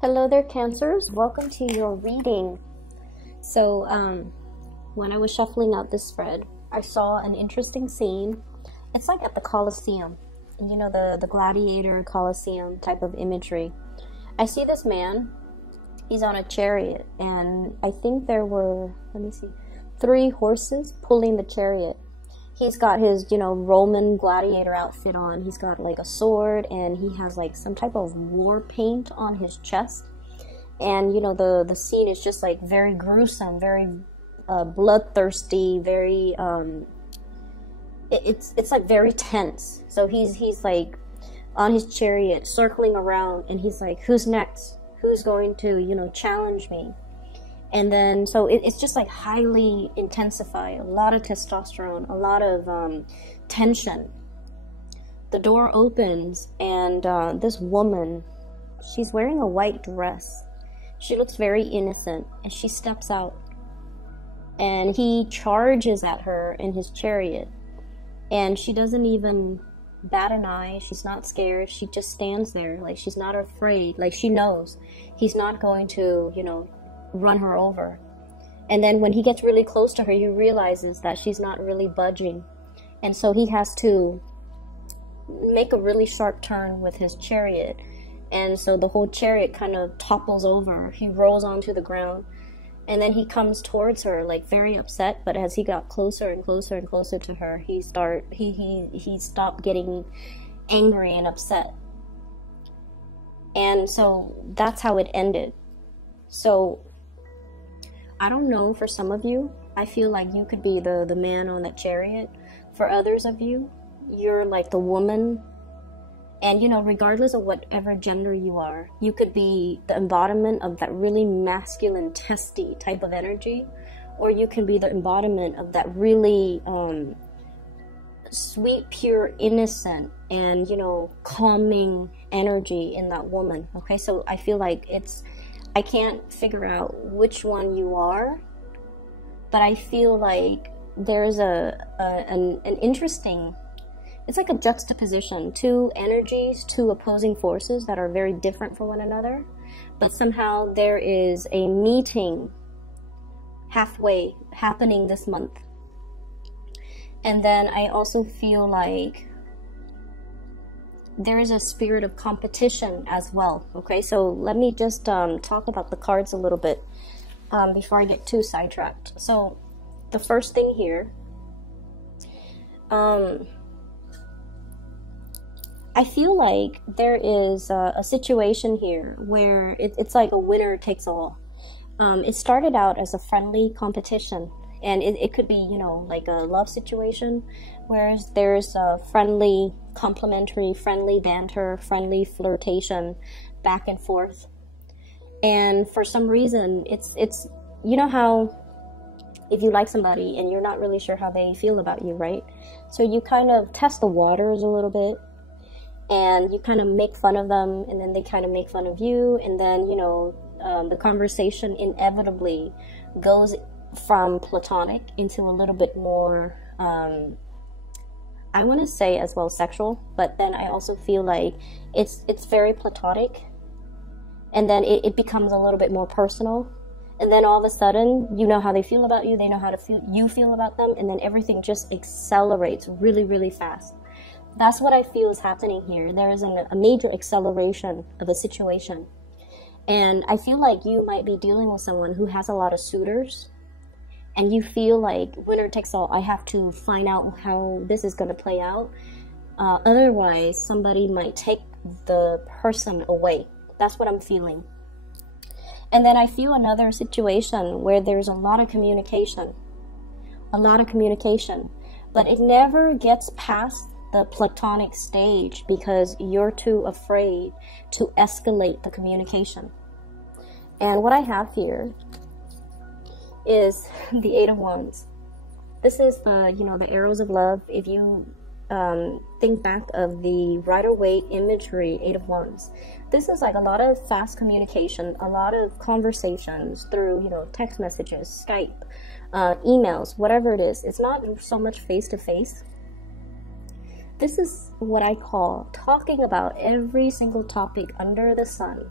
Hello there, Cancers. Welcome to your reading. So, when I was shuffling out this spread, I saw an interesting scene. It's like at the Colosseum, you know, the gladiator Colosseum type of imagery. I see this man. He's on a chariot, and I think there were, 3 horses pulling the chariot. He's got his, Roman gladiator outfit on. He's got like a sword, and he has like some type of war paint on his chest. And, the scene is just like very gruesome, very bloodthirsty, very, it's like very tense. So he's like on his chariot circling around, and he's like, who's next? Who's going to, challenge me? And then, so it's just like highly intensified, a lot of testosterone, a lot of tension. The door opens, and this woman, she's wearing a white dress. She looks very innocent, and she steps out. And he charges at her in his chariot. And she doesn't even bat an eye. She's not scared. She just stands there, like she's not afraid. Like she knows he's not going to, run her over. And then when he gets really close to her, he realizes that she's not really budging, and so he has to make a really sharp turn with his chariot, and so the whole chariot kind of topples over. He rolls onto the ground, and then he comes towards her like very upset. But as he got closer and closer and closer to her, he stopped getting angry and upset. And so that's how it ended. So I don't know, for some of you, I feel like you could be the man on that chariot. For others of you, you're like the woman. And, regardless of whatever gender you are, you could be the embodiment of that really masculine, testy type of energy. Or you can be the embodiment of that really sweet, pure, innocent, and, calming energy in that woman. Okay, so I feel like I can't figure out which one you are, but I feel like there's an interesting, it's like a juxtaposition, 2 energies, 2 opposing forces that are very different from one another, but somehow there is a meeting halfway happening this month. And then I also feel like there is a spirit of competition as well. Okay, so let me just talk about the cards a little bit before I get too sidetracked. So the first thing here, I feel like there is a situation here where it's like a winner takes all. It started out as a friendly competition, and it could be, like a love situation, whereas there's a friendly, complimentary, friendly banter, friendly flirtation, back and forth. And for some reason, it's how if you like somebody and you're not really sure how they feel about you, right? So you kind of test the waters a little bit, and you kind of make fun of them, and then they kind of make fun of you, and then, the conversation inevitably goes from platonic into a little bit more, I want to say as well sexual, but then I also feel like it's very platonic, and then it becomes a little bit more personal, and then all of a sudden, you know how they feel about you, they know how you feel about them, and then everything just accelerates really, really fast. That's what I feel is happening here. There is a major acceleration of a situation, and I feel like you might be dealing with someone who has a lot of suitors, and you feel like winner takes all. I have to find out how this is going to play out. Otherwise, somebody might take the person away. That's what I'm feeling. And then I feel another situation where there's a lot of communication. But it never gets past the platonic stage because you're too afraid to escalate the communication. And what I have here is the 8 of Wands. This is the arrows of love. If you think back of the Rider-Waite imagery, 8 of Wands, this is like a lot of fast communication, a lot of conversations through text messages, Skype, emails, whatever it is. It's not so much face to face. This is what I call talking about every single topic under the sun.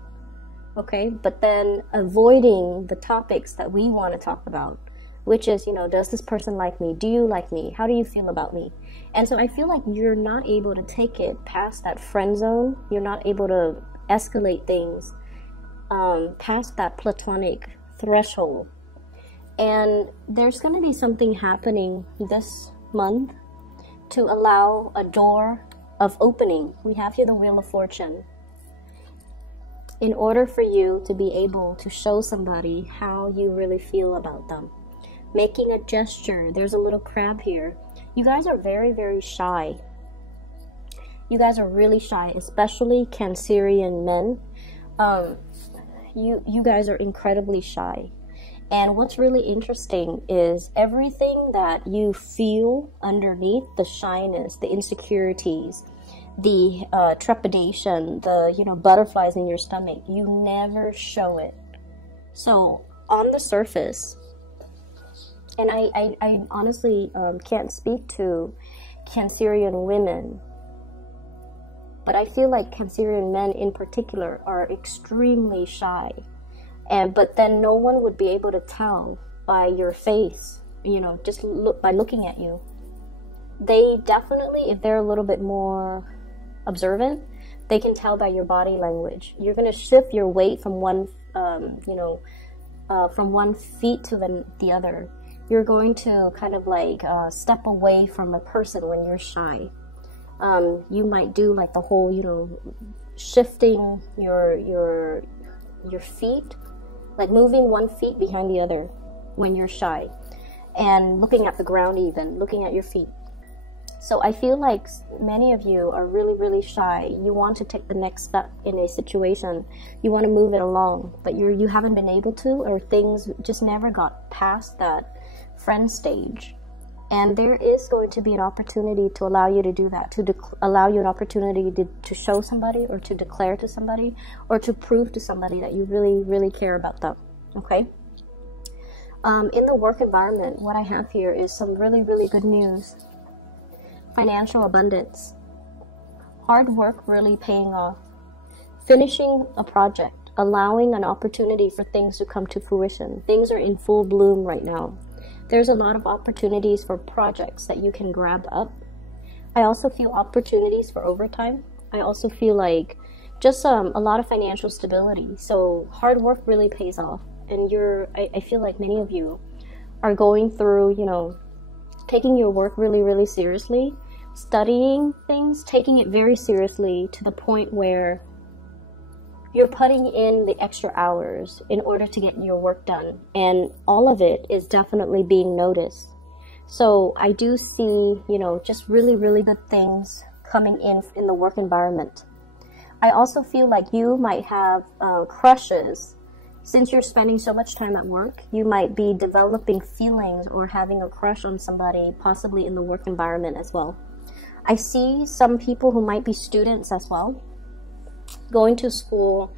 okay? But then avoiding the topics that we want to talk about, which is, you know, does this person like me? Do you like me? How do you feel about me? And so I feel like you're not able to take it past that friend zone. You're not able to escalate things past that platonic threshold. And there's going to be something happening this month to allow a door of opening. We have here the Wheel of Fortune. In order for you to be able to show somebody how you really feel about them. Making a gesture. There's a little crab here. You guys are very, very shy. You guys are really shy, especially Cancerian men. You guys are incredibly shy. And what's really interesting is everything that you feel underneath, the shyness, the insecurities, the trepidation, the, you know, butterflies in your stomach, you never show it. So on the surface, and I honestly can't speak to Cancerian women, but I feel like Cancerian men in particular are extremely shy. But then no one would be able to tell by your face, you know, just by looking at you. They definitely, if they're a little bit more observant, they can tell by your body language. You're going to shift your weight from one, from one feet to the other. You're going to kind of like step away from a person when you're shy. You might do like the whole, you know, shifting your feet, like moving one feet behind the other when you're shy, and looking at the ground, even looking at your feet. So I feel like many of you are really, really shy. You want to take the next step in a situation. You want to move it along, but you haven't been able to, or things just never got past that friend stage. And there is going to be an opportunity to allow you to do that, to allow you an opportunity to show somebody, or to declare to somebody, or to prove to somebody that you really, really care about them, okay? In the work environment, what I have here is some really, really good news. Financial abundance. Hard work really paying off. Finishing a project, allowing an opportunity for things to come to fruition. Things are in full bloom right now. There's a lot of opportunities for projects that you can grab up. I also feel opportunities for overtime. I also feel like just a lot of financial stability. So hard work really pays off. And I feel like many of you are going through, you know, taking your work really, really seriously, studying things, taking it very seriously to the point where you're putting in the extra hours in order to get your work done. And all of it is definitely being noticed. So I do see, you know, just really, really good things coming in the work environment. I also feel like you might have crushes. Since you're spending so much time at work, you might be developing feelings or having a crush on somebody, possibly in the work environment as well. I see some people who might be students as well, going to school,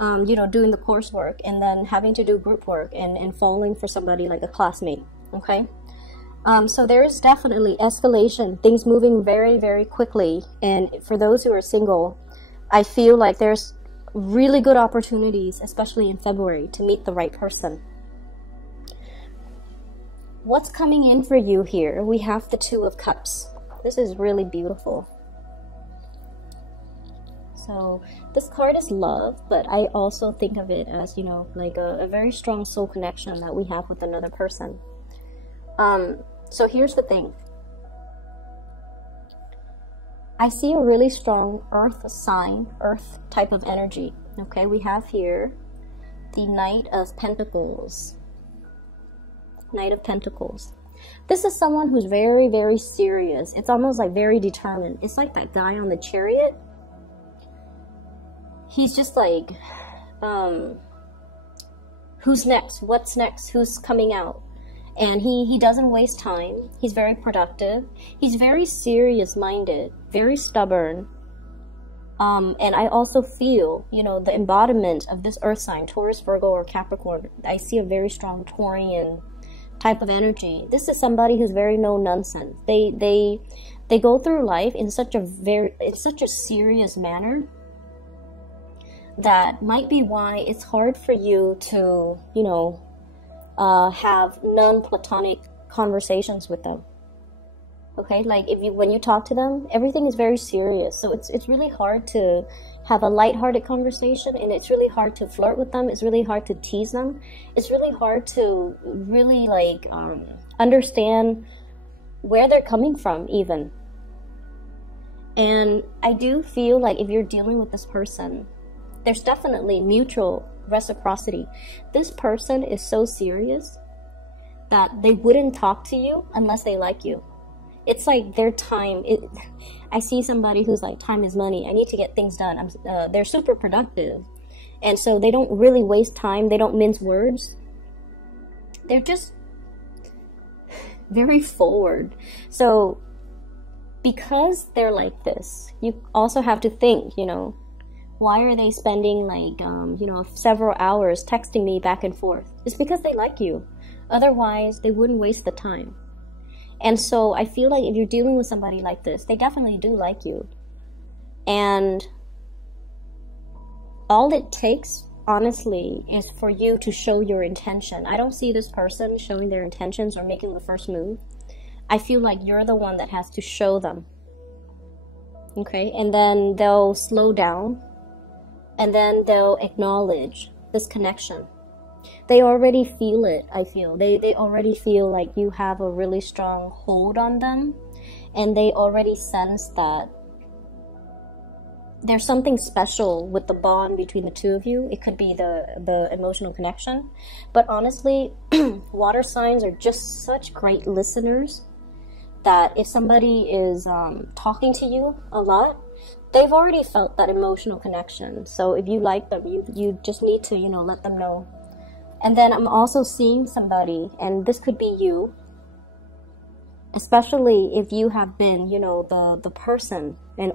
you know, doing the coursework, and then having to do group work and falling for somebody like a classmate, okay? So there is definitely escalation, things moving very, very quickly. And for those who are single, I feel like there's really good opportunities, especially in February, to meet the right person. What's coming in for you here? We have the Two of Cups. This is really beautiful. So this card is love, but I also think of it as, you know, like a very strong soul connection that we have with another person. So here's the thing. I see a really strong earth sign, earth type of energy. Okay, we have here the Knight of Pentacles. Knight of Pentacles. This is someone who's very, very serious. It's almost like very determined. It's like that guy on the chariot. He's just like, who's next? What's next? Who's coming out? And he doesn't waste time. He's very productive. He's very serious-minded, very stubborn. And I also feel, you know, the embodiment of this earth sign, Taurus, Virgo, or Capricorn. I see a very strong Taurian type of energy. This is somebody who's very no-nonsense. They go through life in such a serious manner. that might be why it's hard for you to, you know, have non-platonic conversations with them. Okay, like when you talk to them, everything is very serious. So it's really hard to have a lighthearted conversation, and it's really hard to flirt with them. It's really hard to tease them. It's really hard to really like understand where they're coming from even. And I do feel like if you're dealing with this person, there's definitely mutual reciprocity. This person is so serious that they wouldn't talk to you unless they like you. It's like their time. I see somebody who's like, time is money. I need to get things done. They're super productive. And so they don't really waste time. They don't mince words. They're just very forward. So because they're like this, you also have to think, you know, why are they spending like, you know, several hours texting me back and forth? It's because they like you. Otherwise, they wouldn't waste the time. And so I feel like if you're dealing with somebody like this, they definitely do like you. And all it takes, honestly, is for you to show your intention. I don't see this person showing their intentions or making the first move. I feel like you're the one that has to show them. Okay? And then they'll slow down. And then they'll acknowledge this connection. They already feel it, I feel. They already feel like you have a really strong hold on them. And they already sense that there's something special with the bond between the two of you. It could be the emotional connection. But honestly, water signs are just such great listeners that if somebody is talking to you a lot, they've already felt that emotional connection. So if you like them, you just need to, you know, let them know. And then I'm also seeing somebody, and this could be you, especially if you have been, you know, the person, and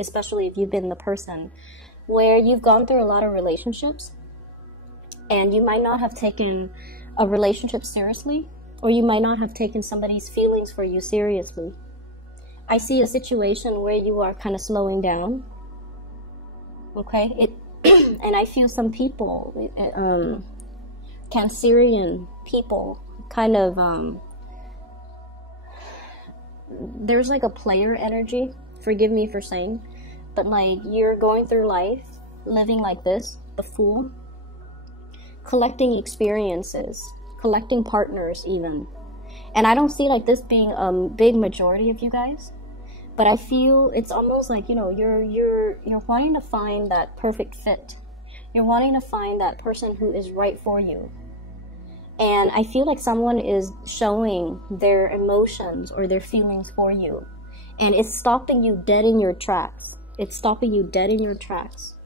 especially if you've been the person where you've gone through a lot of relationships, and you might not have taken a relationship seriously, or you might not have taken somebody's feelings for you seriously. I see a situation where you are kind of slowing down. Okay? And I feel some people, Cancerian people, kind of, there's like a player energy, forgive me for saying, but like you're going through life, living like this, the fool, collecting experiences, collecting partners even. And I don't see like this being a big majority of you guys, but I feel it's almost like, you know, you're wanting to find that perfect fit. You're wanting to find that person who is right for you. And I feel like someone is showing their emotions or their feelings for you. And it's stopping you dead in your tracks. It's stopping you dead in your tracks.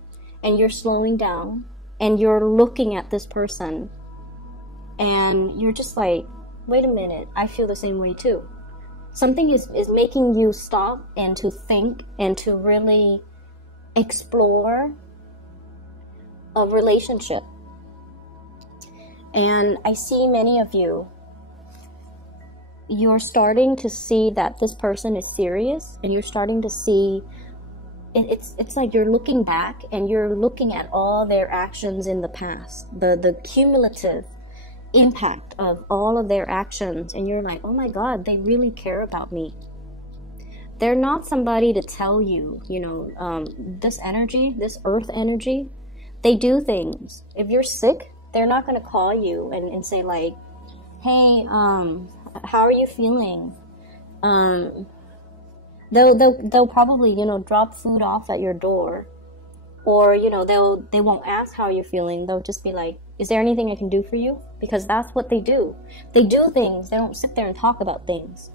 And you're slowing down. And you're looking at this person. And you're just like, wait a minute, I feel the same way too. Something is making you stop and to think and to really explore a relationship. And I see many of you, you're starting to see that this person is serious, and you're starting to see, it's like you're looking back and you're looking at all their actions in the past, the cumulative impact of all of their actions, and you're like, oh my God, they really care about me. They're not somebody to tell you, you know, this energy, this earth energy, they do things. If you're sick, they're not going to call you and say like, hey, how are you feeling? They'll probably, you know, drop food off at your door, or, you know, they won't ask how you're feeling. They'll just be like, is there anything I can do for you? Because that's what they do. They do things. They don't sit there and talk about things.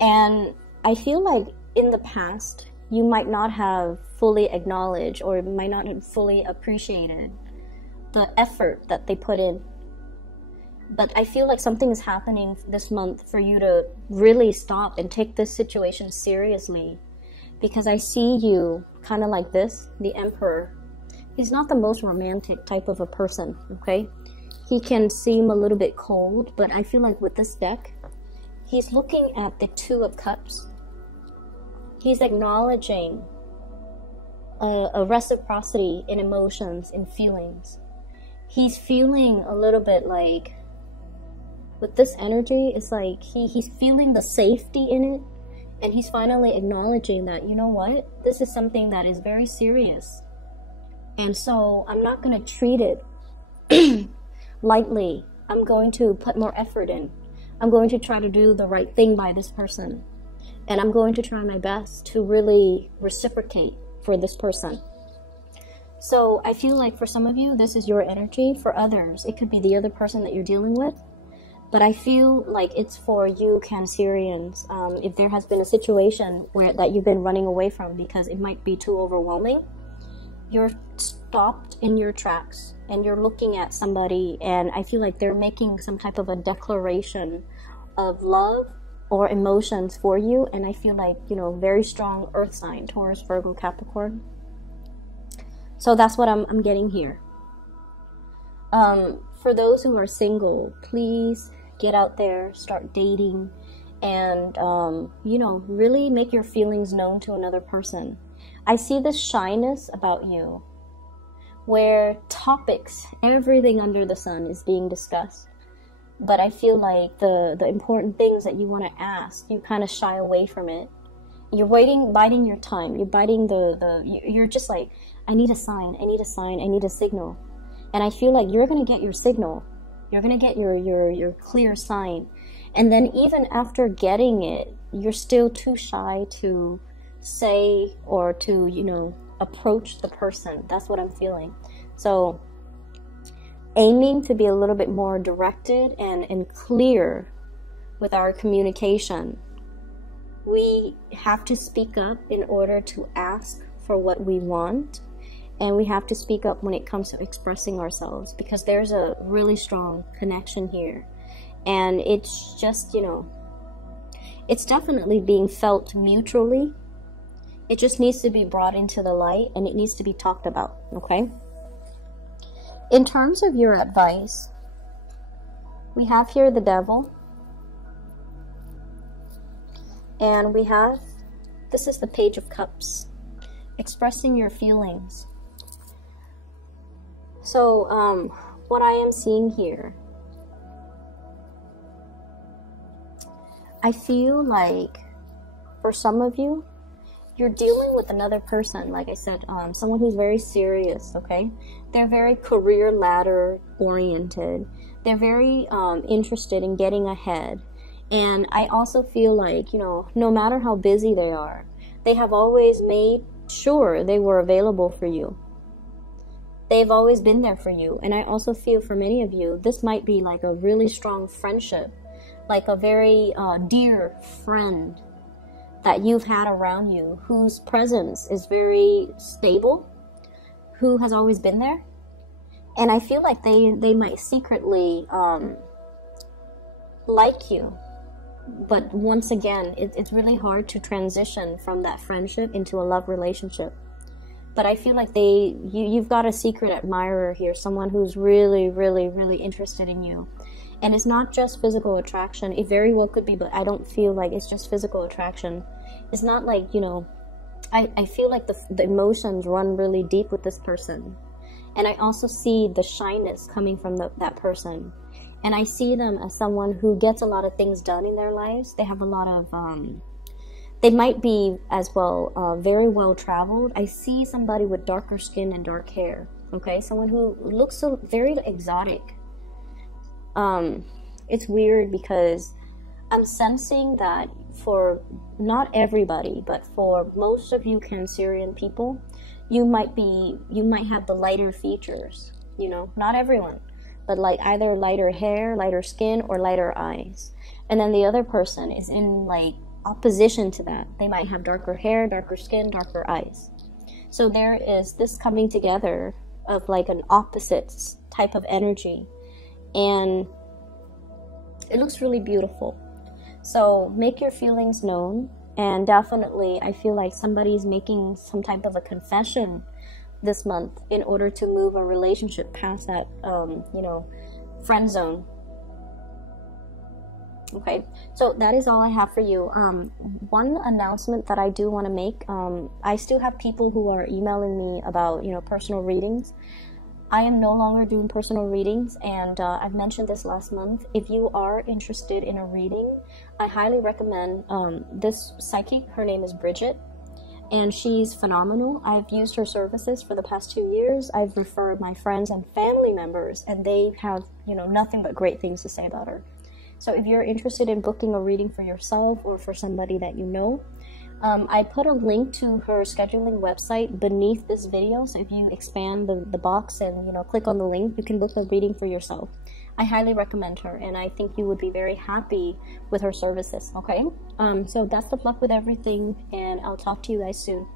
And I feel like in the past, you might not have fully acknowledged or might not have fully appreciated the effort that they put in. But I feel like something is happening this month for you to really stop and take this situation seriously. Because I see you kind of like this, the Emperor. He's not the most romantic type of a person, okay? He can seem a little bit cold, but I feel like with this deck, he's looking at the Two of Cups. He's acknowledging a reciprocity in emotions, in feelings. He's feeling a little bit like, with this energy, it's like he's feeling the safety in it, and he's finally acknowledging that, you know what, this is something that is very serious, and so I'm not going to treat it lightly. I'm going to put more effort in. I'm going to try to do the right thing by this person, and I'm going to try my best to really reciprocate for this person. So I feel like for some of you, this is your energy. For others, it could be the other person that you're dealing with. But I feel like it's for you Cancerians. If there has been a situation that you've been running away from because it might be too overwhelming, you're stopped in your tracks and you're looking at somebody, and I feel like they're making some type of a declaration of love or emotions for you. And I feel like, you know, very strong earth sign, Taurus, Virgo, Capricorn. So that's what I'm getting here. For those who are single, please get out there, start dating, and, you know, really make your feelings known to another person. I see this shyness about you, where topics, everything under the sun is being discussed. But I feel like the important things that you want to ask, you kind of shy away from it. You're biding your time. You're biding you're just like, I need a sign, I need a sign, I need a signal. And I feel like you're going to get your signal. You're going to get your clear sign. And then even after getting it, you're still too shy to say or to, you know, approach the person. That's what I'm feeling. So aiming to be a little bit more directed and clear with our communication. We have to speak up in order to ask for what we want. And we have to speak up when it comes to expressing ourselves, because there's a really strong connection here. And it's just, you know, it's definitely being felt mutually. It just needs to be brought into the light, and it needs to be talked about, okay? In terms of your advice, we have here the Devil. And we have, this is the Page of Cups, expressing your feelings. So, what I am seeing here, I feel like for some of you, you're dealing with another person, like I said, someone who's very serious, okay? They're very career ladder oriented. They're very interested in getting ahead. And I also feel like, you know, no matter how busy they are, they have always made sure they were available for you. They've always been there for you. And I also feel for many of you, this might be like a really strong friendship, like a very dear friend that you've had around you, whose presence is very stable, who has always been there. And I feel like they might secretly like you. But once again, it's really hard to transition from that friendship into a love relationship. But I feel like you've got a secret admirer here, someone who's really, really, really interested in you. And it's not just physical attraction. It very well could be, but I don't feel like it's just physical attraction. It's not like, you know, I feel like the emotions run really deep with this person. And I also see the shyness coming from that person. And I see them as someone who gets a lot of things done in their lives. They have a lot of, they might be as well very well traveled. I see somebody with darker skin and dark hair. Okay, someone who looks so very exotic. It's weird because I'm sensing that for not everybody, but for most of you Cancerian people, you might have the lighter features, you know, not everyone, but like either lighter hair, lighter skin, or lighter eyes. And then the other person is in like opposition to that. They might have darker hair, darker skin, darker eyes. So there is this coming together of like an opposite type of energy. And it looks really beautiful. So make your feelings known. And definitely, I feel like somebody's making some type of a confession this month in order to move a relationship past that, you know, friend zone. Okay, so that is all I have for you. One announcement that I do want to make, I still have people who are emailing me about, you know, personal readings. I am no longer doing personal readings, and I've mentioned this last month. If you are interested in a reading, I highly recommend this psychic. Her name is Bridget, and she's phenomenal. I've used her services for the past 2 years. I've referred my friends and family members, and they have, you know, nothing but great things to say about her. So if you're interested in booking a reading for yourself or for somebody that you know, I put a link to her scheduling website beneath this video. So if you expand the box and, you know, click on the link, you can book a reading for yourself. I highly recommend her, and I think you would be very happy with her services. Okay, so best of luck with everything, and I'll talk to you guys soon.